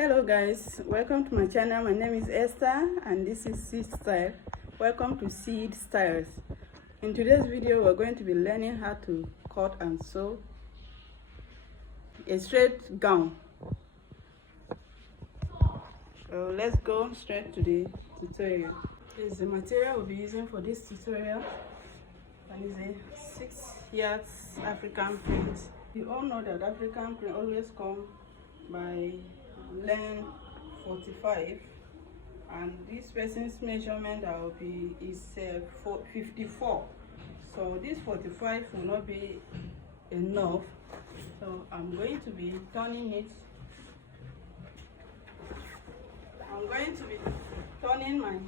Hello guys, welcome to my channel. My name is Esther and this is Seed Style. Welcome to Seed Styles. In today's video we're going to be learning how to cut and sew a straight gown. So let's go straight to the tutorial. This is the material we'll be using for this tutorial, and it's a 6 yards African print. You all know that African print always come by length 45, and this person's measurement is 54. So this 45 will not be enough, so I'm going to be turning it. I'm going to be turning my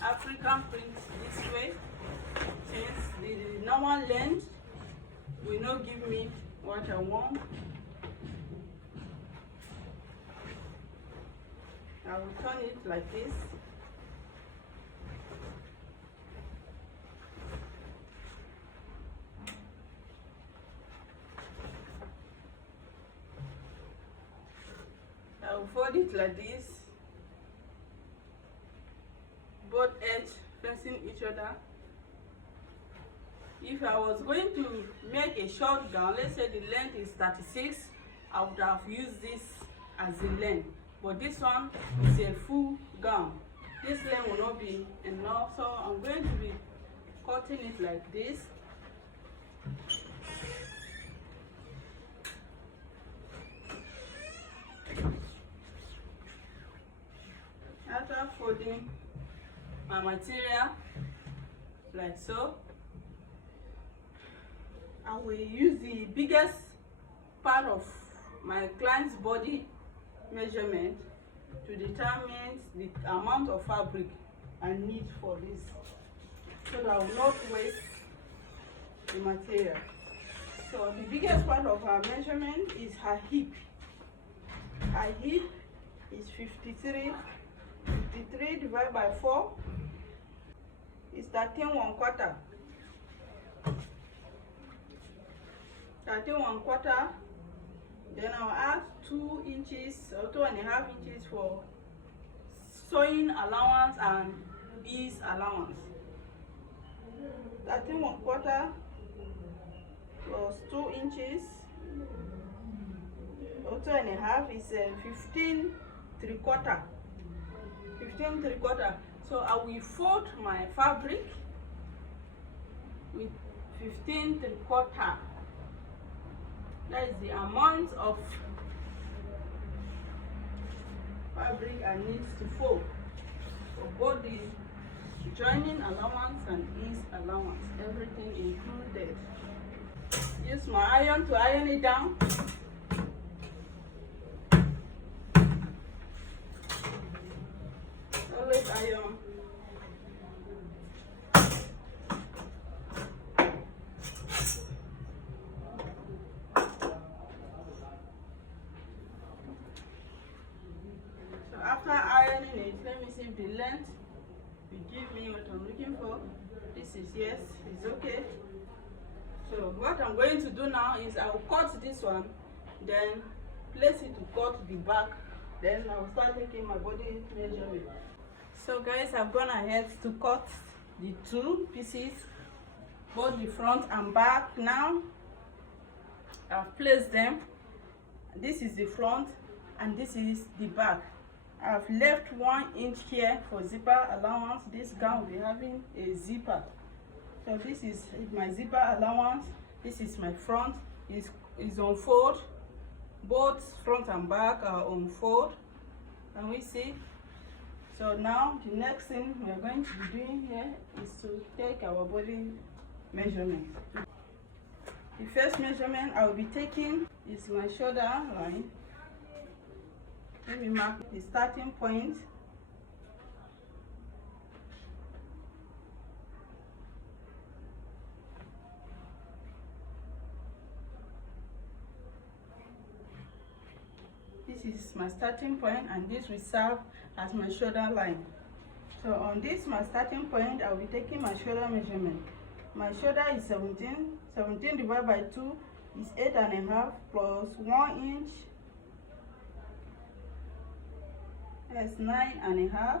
African print this way, since the normal length will not give me what I want. I will turn it like this. I will fold it like this, both edges facing each other. If I was going to make a short gown, let's say the length is 36, I would have used this as the length. But this one is a full gown. This length will not be enough, so I'm going to be cutting it like this. After folding my material like so, I will use the biggest part of my client's body measurement to determine the amount of fabric I need for this, so that I will not waste the material. So the biggest part of our measurement is her hip. Her hip is 53. 53 divided by 4 is 13 1/4. Then I'll add 2 inches or 2.5 inches for sewing allowance and ease allowance. 13 1/4 plus 2 inches or 2.5 is 15 3/4. 15 3/4. So I will fold my fabric with 15 3/4. That is the amount of fabric I need to fold for both the joining allowance and ease allowance, everything included. Use my iron to iron it down. Always iron. After ironing it, let me see if the length will give me what I'm looking for. This is yes, it's okay. So what I'm going to do now is I will cut this one, then place it to cut the back, then I will start taking my body measurement. So guys, I've gone ahead to cut the 2 pieces, both the front and back. Now I've placed them. This is the front and this is the back. I've left 1 inch here for zipper allowance. This gown will be having a zipper. So this is my zipper allowance. This is my front. Is on fold. Both front and back are on fold. Can we see? So now the next thing we are going to be doing here is to take our body measurement. The first measurement I will be taking is my shoulder line. Let me mark the starting point. This is my starting point, and this will serve as my shoulder line. So on this, my starting point, I will be taking my shoulder measurement. My shoulder is 17. 17 divided by 2 is 8.5 plus 1 inch That's 9.5.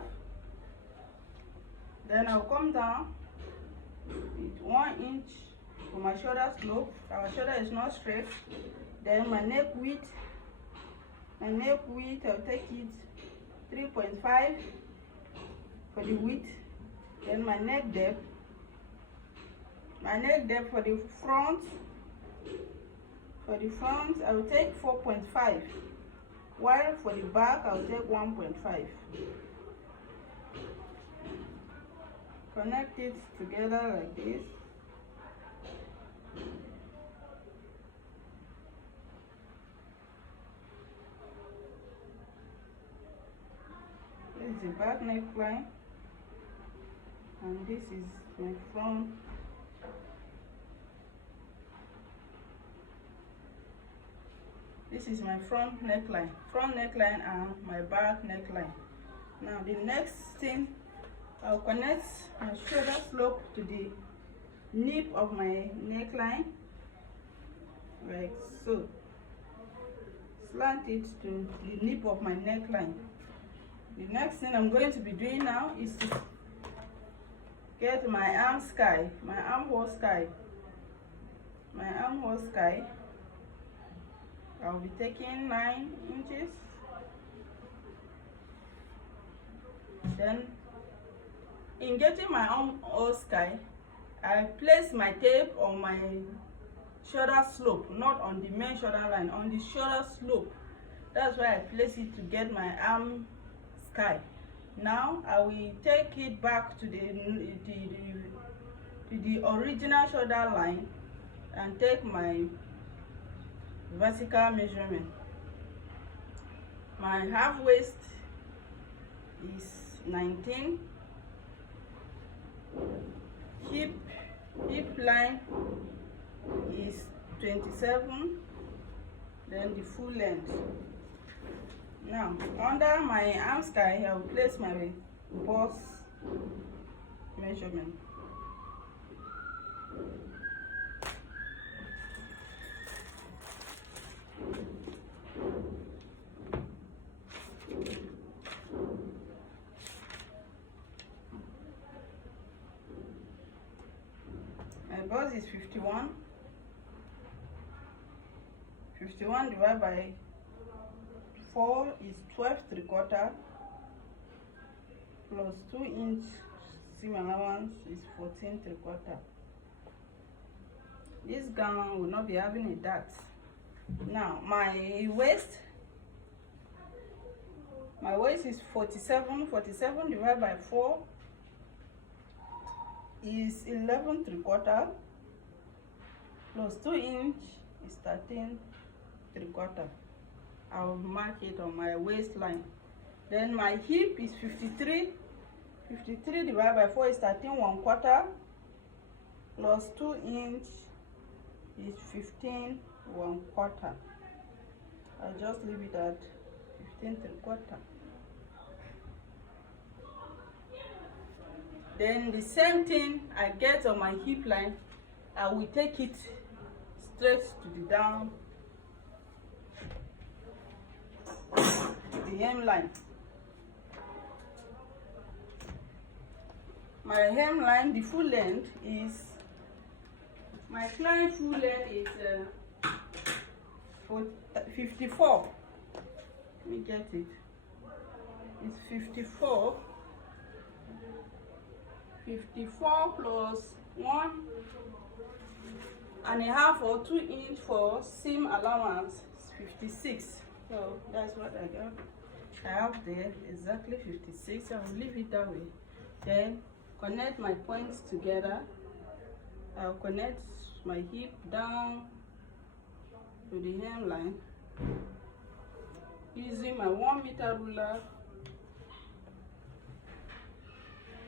Then I'll come down with 1 inch for my shoulder slope. Our shoulder is not straight. Then my neck width, I'll take it 3.5 for the width. Then my neck depth for the front, I will take 4.5, while for the back I will take 1.5. Connect it together like this. This is the back neckline, and this is my front. This is my front neckline and my back neckline. Now the next thing, I'll connect my shoulder slope to the nip of my neckline, like so. Slant it to the nip of my neckline. The next thing I'm going to be doing now is to get my armhole sky. I'll be taking 9 inches. Then, in getting my armhole sky, I place my tape on my shoulder slope, not on the main shoulder line, on the shoulder slope. That's why I place it to get my arm sky. Now I will take it back to the original shoulder line and take my vertical measurement. My half waist is 19. Hip line is 27. Then the full length. Now, under my arm sky, I will place my bust measurement. My bust is 51. 51 divided by 4 is 12.75, plus 2 inch seam allowance is 14.75. This gown will not be having a dart. Now my waist is 47. 47 divided by 4 is 11.75, plus 2 inch is 13.75. I'll mark it on my waistline. Then my hip is 53. 53 divided by 4 is 13.25, plus 2 inch is 15.25. I'll just leave it at 15.75. Then the same thing I get on my hip line, I will take it straight to the down, the hemline. My hemline, the full length is, my client full length is 54. Let me get it. It's 54. 54 plus 1.5 or 2 inch for seam allowance is 56. So that's what I got. I have there exactly 56. I will leave it that way. Then connect my points together. I'll connect my hip down to the hemline using my 1 meter ruler,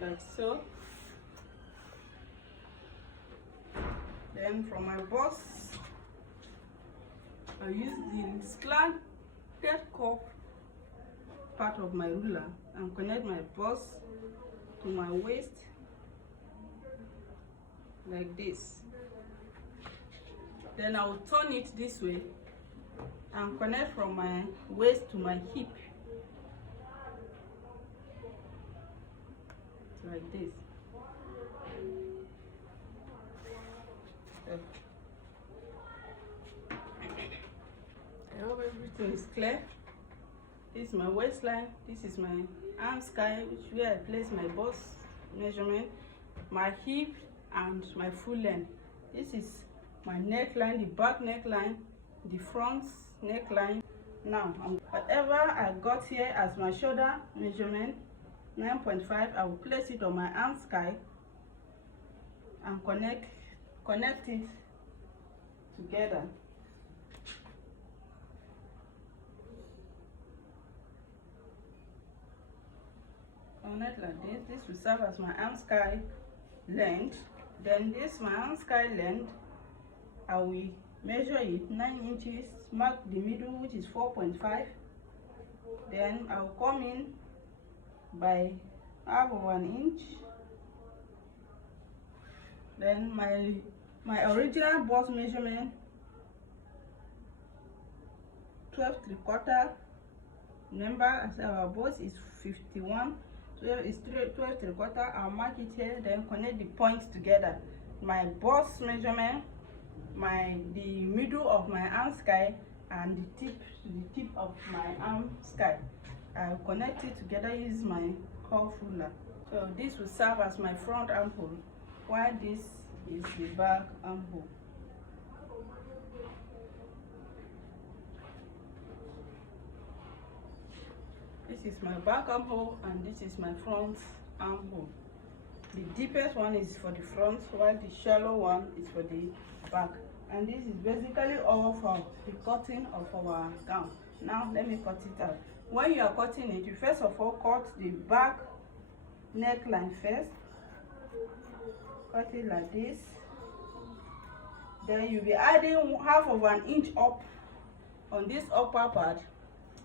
like so. Then from my bust, I'll use the slanted curve part of my ruler and connect my bust to my waist like this. Then I will turn it this way and connect from my waist to my hip like this. I hope everything is clear. This is my waistline, this is my arm sky, where I place my bust measurement, my hip, and my full length. This is my neckline, the back neckline, the front neckline. Now, whatever I got here as my shoulder measurement, 9.5, I will place it on my arm sky and connect it together. Connect like this. This will serve as my arm sky length. Then this my arm sky length, I will measure it 9 inches, mark the middle, which is 4.5. Then I will come in by half of an inch. Then my original bust measurement, 12.75. Remember, as our bust is 51, 12.75. I'll mark it here. Then connect the points together. My bust measurement, the middle of my arm sky, and the tip of my arm sky. I'll connect it together using my curve ruler. So this will serve as my front armhole, while this is the back armhole. This is my back armhole and this is my front armhole. The deepest one is for the front, while the shallow one is for the back. And this is basically all for the cutting of our gown. Now let me cut it out. When you are cutting it, you first of all cut the back neckline first. Cut it like this. Then you'll be adding half of an inch up on this upper part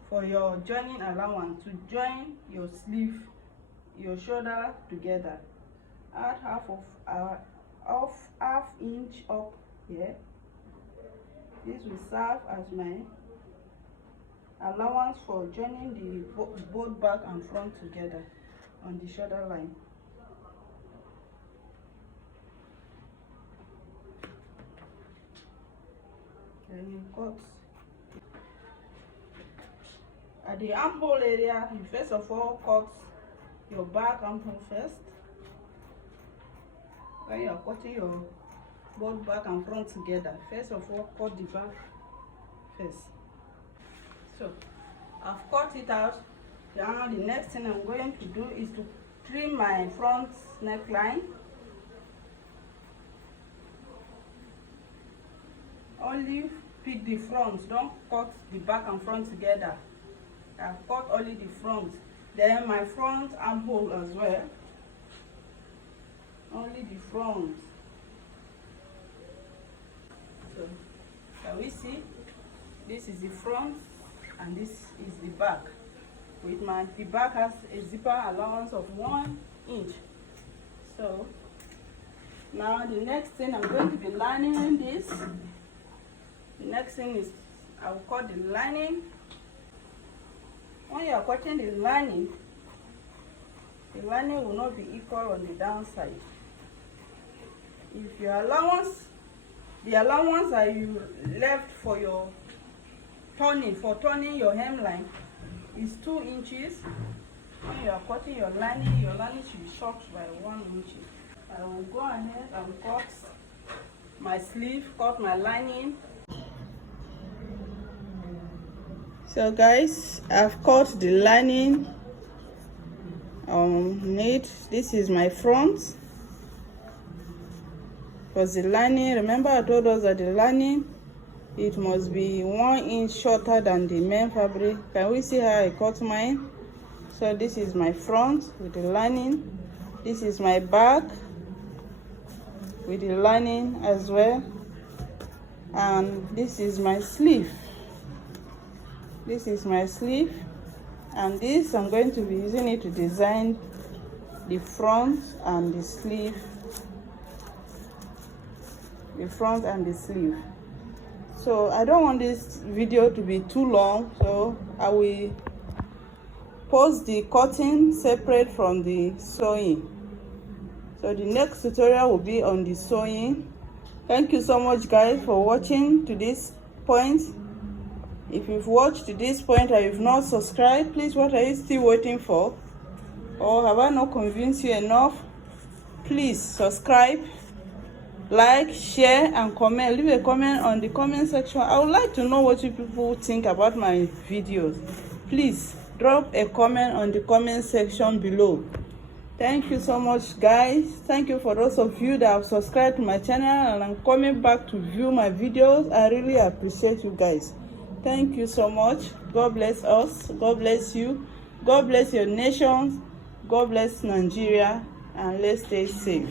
for your joining allowance, to join your sleeve, your shoulder together. Add half inch up here. This will serve as my allowance for joining the both back and front together on the shoulder line. Then you cut. At the armhole area, you first of all cut your back armhole first. When you are cutting your both back and front together, first of all cut the back first. So I've cut it out. Now the next thing I'm going to do is to trim my front neckline. Only pick the front, don't cut the back and front together. I've cut only the front. Then my front armhole as well. Only the front. So can we see? This is the front and this is the back. The back has a zipper allowance of 1 inch. So now the next thing I'm going to be lining this. The next thing is I will cut the lining. When you are cutting the lining will not be equal on the downside. If your allowance, the allowance that you left for your turning your hemline is 2 inches, when you are cutting your lining should be short by 1 inch. I will go ahead and cut my sleeve, cut my lining. So guys, I've cut the lining on it. This is my front. Because the lining, remember I told us that the lining, it must be 1 inch shorter than the main fabric. Can we see how I cut mine? So this is my front with the lining. This is my back with the lining as well. And this is my sleeve. This is my sleeve, and this I'm going to be using it to design the front and the sleeve. The front and the sleeve. So I don't want this video to be too long, so I will post the cutting separate from the sewing. So the next tutorial will be on the sewing. Thank you so much guys for watching to this point. If you've watched to this point and you've not subscribed, please, what are you still waiting for? Or have I not convinced you enough? Please subscribe, like, share and comment. Leave a comment on the comment section. I would like to know what you people think about my videos. Please drop a comment on the comment section below. Thank you so much guys. Thank you for those of you that have subscribed to my channel and I'm coming back to view my videos. I really appreciate you guys. Thank you so much. God bless us. God bless you. God bless your nations. God bless Nigeria, and let's stay safe.